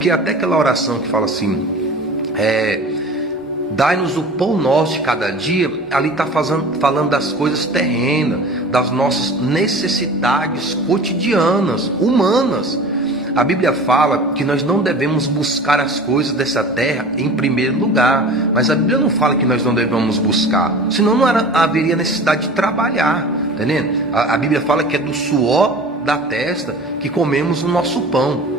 Que até aquela oração que fala assim, dai-nos o pão nosso de cada dia, ali está falando das coisas terrenas, das nossas necessidades cotidianas, humanas. A Bíblia fala que nós não devemos buscar as coisas dessa terra em primeiro lugar, mas a Bíblia não fala que nós não devemos buscar, senão não haveria necessidade de trabalhar, entendendo? A Bíblia fala que é do suor da testa que comemos o nosso pão.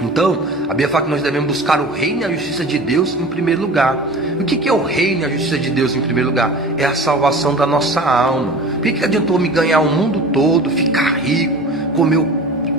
Então, a Bíblia fala que nós devemos buscar o reino e a justiça de Deus em primeiro lugar. O que é o reino e a justiça de Deus em primeiro lugar? É a salvação da nossa alma. Por que adiantou me ganhar o mundo todo, ficar rico, comer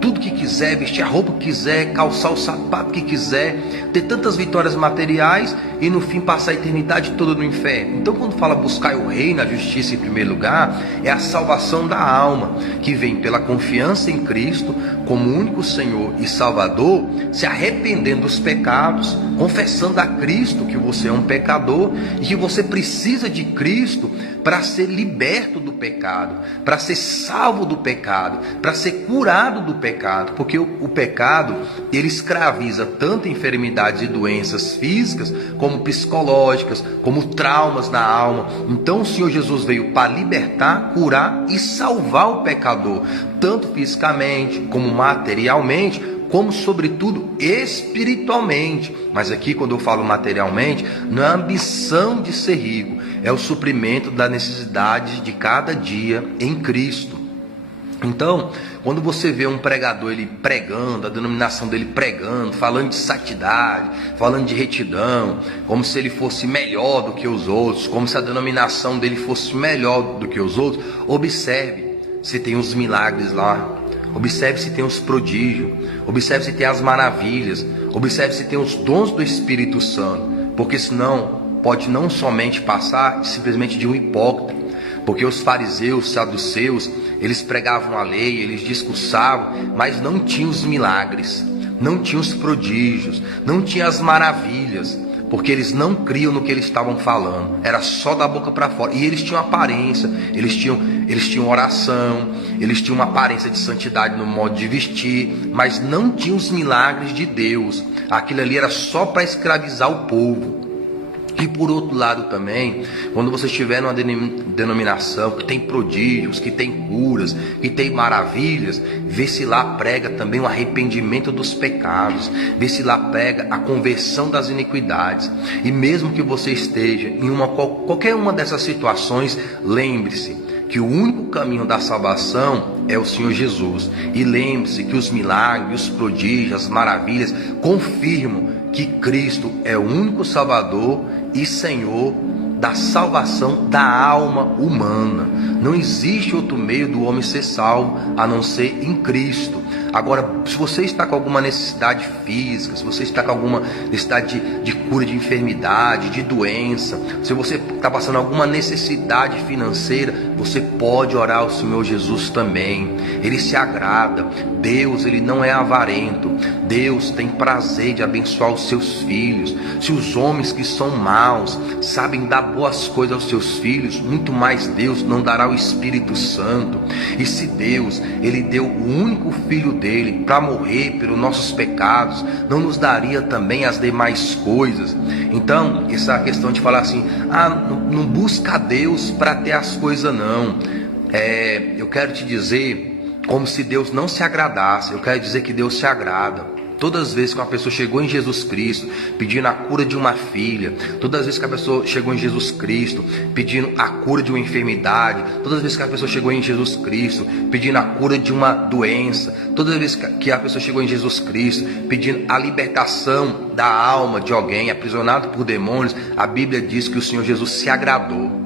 tudo que quiser, vestir a roupa que quiser, calçar o sapato que quiser, ter tantas vitórias materiais e no fim passar a eternidade toda no inferno? Então, quando fala buscar o reino, a justiça em primeiro lugar, é a salvação da alma, que vem pela confiança em Cristo como único Senhor e Salvador, se arrependendo dos pecados, confessando a Cristo que você é um pecador e que você precisa de Cristo para ser liberto do pecado, para ser salvo do pecado, para ser curado do pecado, porque o pecado, ele escraviza tanto enfermidades e doenças físicas, como psicológicas, como traumas na alma. Então o Senhor Jesus veio para libertar, curar e salvar o pecador, tanto fisicamente, como materialmente, como sobretudo espiritualmente. Mas aqui, quando eu falo materialmente, não é a ambição de ser rico, é o suprimento da necessidade de cada dia em Cristo. Então, quando você vê um pregador, ele pregando, a denominação dele pregando, falando de santidade, falando de retidão, como se ele fosse melhor do que os outros, como se a denominação dele fosse melhor do que os outros, observe se tem os milagres lá, observe se tem os prodígios, observe se tem as maravilhas, observe se tem os dons do Espírito Santo, porque senão pode não somente passar simplesmente de um hipócrita. Porque os fariseus, saduceus, eles pregavam a lei, eles discursavam, mas não tinham os milagres, não tinham os prodígios, não tinham as maravilhas, porque eles não criam no que eles estavam falando, era só da boca para fora. E eles tinham aparência, eles tinham oração, eles tinham uma aparência de santidade no modo de vestir, mas não tinham os milagres de Deus. Aquilo ali era só para escravizar o povo. E por outro lado também, quando você estiver numa denominação que tem prodígios, que tem curas, que tem maravilhas, vê se lá prega também o arrependimento dos pecados, vê se lá prega a conversão das iniquidades. E mesmo que você esteja em qualquer uma dessas situações, lembre-se que o único caminho da salvação é o Senhor Jesus. E lembre-se que os milagres, os prodígios, as maravilhas confirmam que Cristo é o único Salvador e Senhor da salvação da alma humana. Não existe outro meio do homem ser salvo a não ser em Cristo. Agora, se você está com alguma necessidade física, se você está com alguma necessidade de cura de enfermidade, de doença, se você está passando alguma necessidade financeira, você pode orar ao Senhor Jesus também. Ele se agrada. Deus, ele não é avarento. Deus tem prazer de abençoar os seus filhos. Se os homens que são maus sabem dar boas coisas aos seus filhos, muito mais Deus não dará o Espírito Santo. E se Deus, ele deu o único filho dele para morrer pelos nossos pecados, não nos daria também as demais coisas? Então, essa questão de falar assim, não busca Deus para ter as coisas, não. Eu quero te dizer, como se Deus não se agradasse. Eu quero dizer que Deus se agrada. Todas as vezes que uma pessoa chegou em Jesus Cristo pedindo a cura de uma filha, todas as vezes que a pessoa chegou em Jesus Cristo pedindo a cura de uma enfermidade, todas as vezes que a pessoa chegou em Jesus Cristo pedindo a cura de uma doença, todas as vezes que a pessoa chegou em Jesus Cristo pedindo a libertação da alma de alguém aprisionado por demônios, a Bíblia diz que o Senhor Jesus se agradou.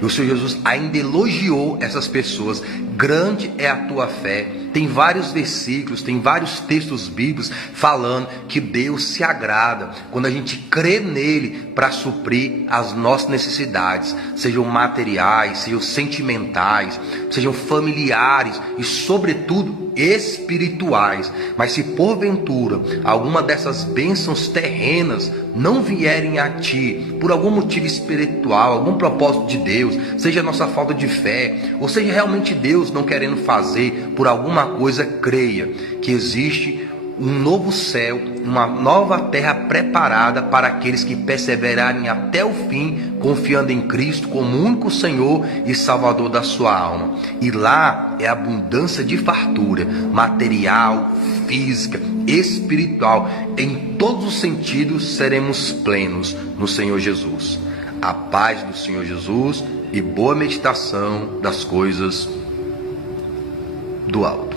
E o Senhor Jesus ainda elogiou essas pessoas. Grande é a tua fé. Tem vários versículos, tem vários textos bíblicos falando que Deus se agrada quando a gente crê nele para suprir as nossas necessidades, sejam materiais, sejam sentimentais, sejam familiares e sobretudo espirituais. Mas se porventura alguma dessas bênçãos terrenas não vierem a ti por algum motivo espiritual, algum propósito de Deus, seja a nossa falta de fé, ou seja realmente Deus não querendo fazer por alguma coisa, creia que existe um novo céu, uma nova terra preparada para aqueles que perseverarem até o fim, confiando em Cristo como único Senhor e Salvador da sua alma. E lá é abundância de fartura, material, física, espiritual, em todos os sentidos seremos plenos no Senhor Jesus. A paz do Senhor Jesus e boa meditação das coisas do alto.